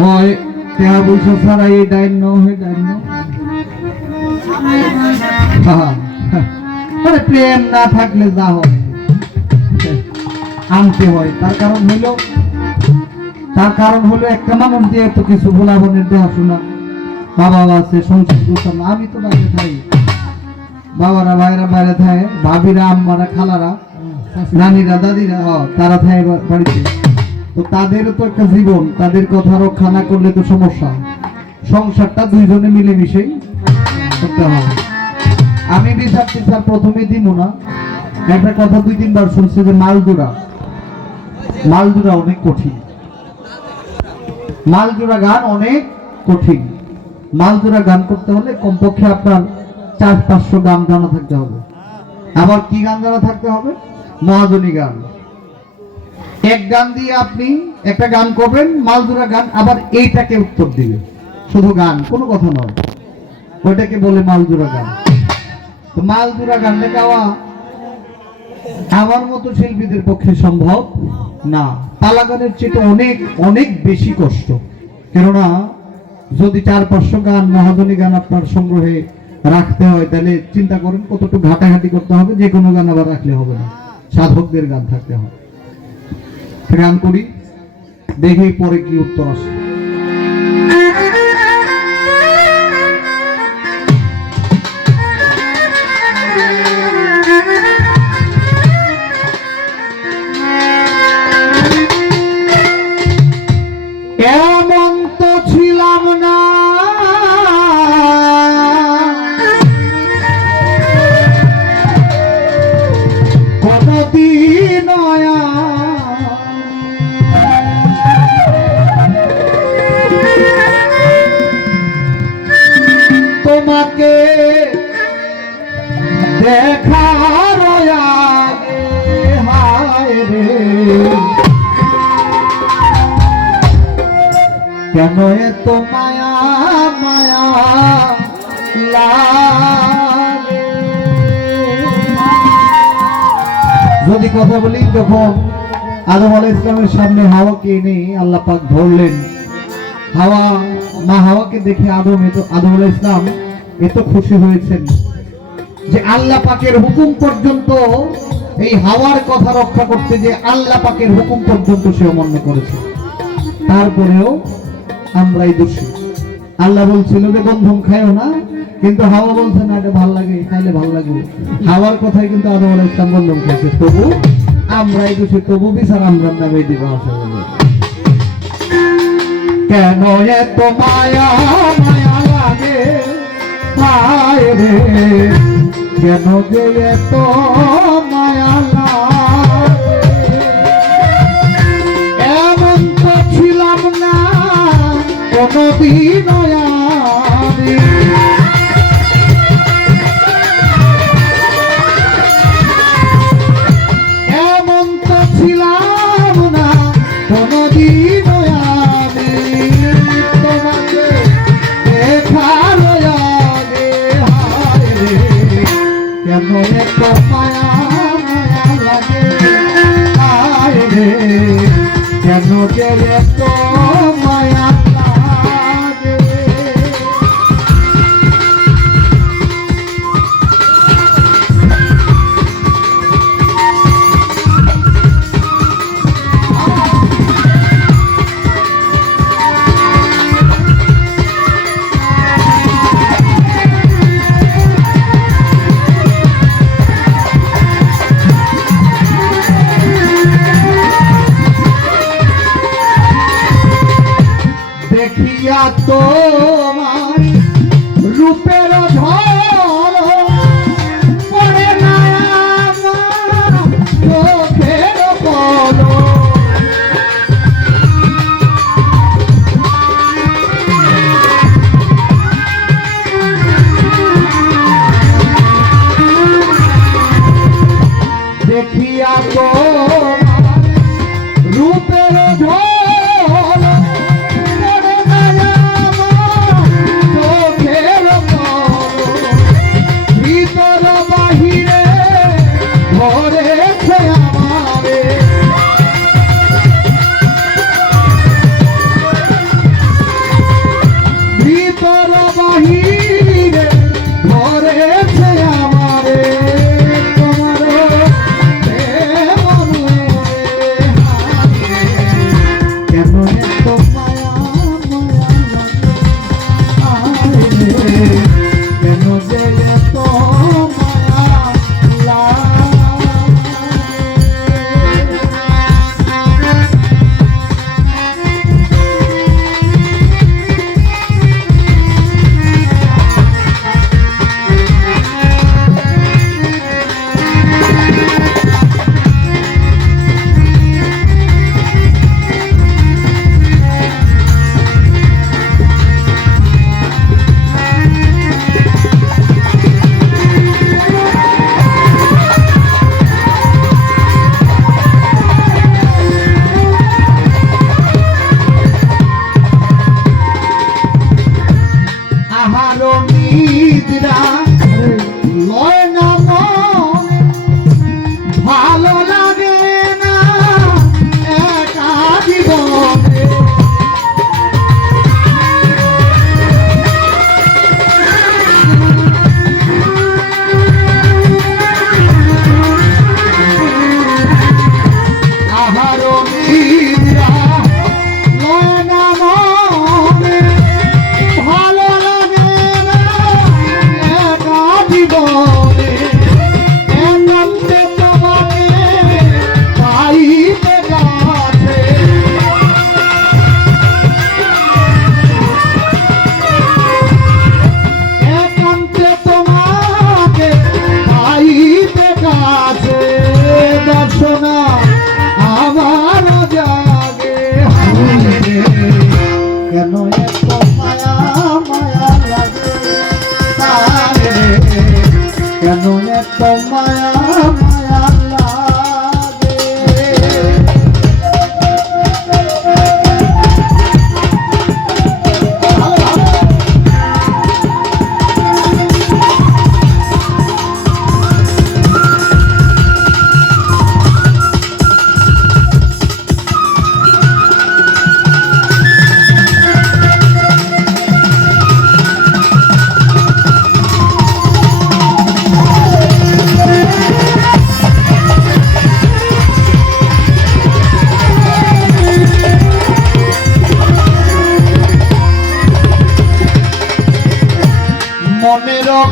কয় টেহা পয়সা ছাড়া এই ডাইন ন হে ডাইন ন মানে প্রেম না থাকলে যা হয় আনতে হয়। তার কারণ হলো একটা মানুষ দিয়ে তো কিছু ভোলাবনের দেখাশোনা, বাবা আছে সংসার করতাম। আমি তো বাইরে থাকি, বাবারা ভাইরা বাইরে থাকে, ভাবিরা আম্মারা খালারা নানিরা দাদিরা তারা থাকে বাড়িতে। তো তাদেরও তো একটা জীবন, তাদের কথা রক্ষা না করলে তো সমস্যা। সংসারটা দুইজনে মিলেমিশেই করতে হবে। আমি বিচার টিচার প্রথমে দিব না, একটা কথা 2-3 বার শুনছি যে মালজোড়া অনেক কঠিন, মালজোড়া গান অনেক কঠিন। মালজোড়া গান করতে হলে কমপক্ষে আপনার 400-500 গান জানা থাকতে হবে। আবার কি গান জানা থাকতে হবে? মহাজনী গান। এক গান দিয়ে আপনি একটা গান করবেন মালজোড়া গান, আবার এইটাকে উত্তর দিবে, শুধু গান, কোনো কথা নয়, ওইটাকে বলে মালজোড়া গান। তো মালজোড়া গানটা গাওয়া আমার মতো শিল্পীদের পক্ষে সম্ভব না। পালা গানের চেয়ে অনেক অনেক বেশি কষ্ট। কেননা যদি 400-500 গান মহাজনী গান আপনার সংগ্রহে রাখতে হয়, তাহলে চিন্তা করেন কতটুকু ঘাটাঘাটি করতে হবে। যে কোনো গান আবার রাখলে হবে না, সাধকদের গান থাকতে হবে। গান করি, দেখি পরে কি উত্তর আসে। এমন তো ছিলাম না কোনদিন, তোমাকে দেখার আগে হায় রে কেন এত মায়া মায়া লাগে। যদি কথা বলি, যখন আদম আলাইহিস সালামের সামনে হাওয়াকে এনে আল্লাহ পাক ধরলেন, মা হাওয়াকে দেখে আদম আলাইহিস সালাম এত খুশি হয়েছেন যে আল্লাহ পাকের হুকুম পর্যন্ত, এই হাওয়ার কথা রক্ষা করতে যে আল্লাহ পাকের হুকুম পর্যন্ত সে অমান্য করেছে। তারপরেও আমরাই দোষী। আল্লাহ বলছিল যে গন্ধম খায়ও না, কিন্তু হাওয়া বলছে না এটা ভাল লাগে, খাইলে ভাল লাগবে। হাওয়ার কথাই কিন্তু আদম আলাইহিস সালাম গন্ধম খাইছে, তবু আমরাই দোষী, তবু বিচার আমরা নামে দিব। কেন এত মায়া মায়া লাগে হায় রে, কেন যে এত মায়া লাগে। এমন তো ছিলাম না কোনদিন আমি, এমন তো ছিলাম না কোনদিন আমি, তোমাকে দেখার আগে হায় রে কেন এত মায়া মায়া লাগে হায় রে, কেন যে এত মায়া লাগে। দেখিয়া তোমার রূপের ঝড় পড়ে না আমার চোখের পলক, দেখিয়া তোমার রূপের ঝড়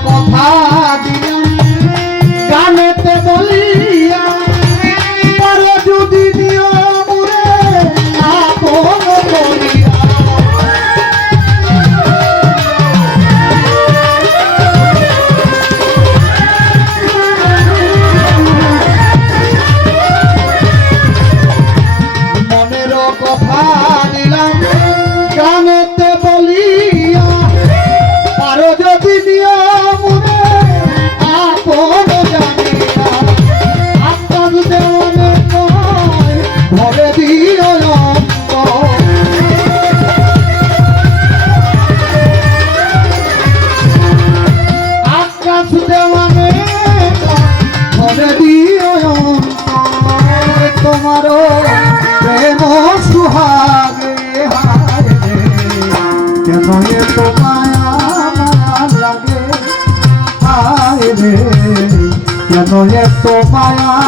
কথা দিলাম গানেতে বলিয়া পারো যদি দিও মুরে আপন বলিয়া মনের কথা দিলাম গানেতে বলিয়া পারো যদি দিও মুরে আপন জানিয়া আকাশ দেওয়ানে কয় ভরে দিও অন্তর আকাশ দেওয়ানে কয় ভরে দিও অন্তর তোমারও প্রেম সুহাগে হায় কেন এত মায়া মায়া লাগে হায় রে কেন এত মায়া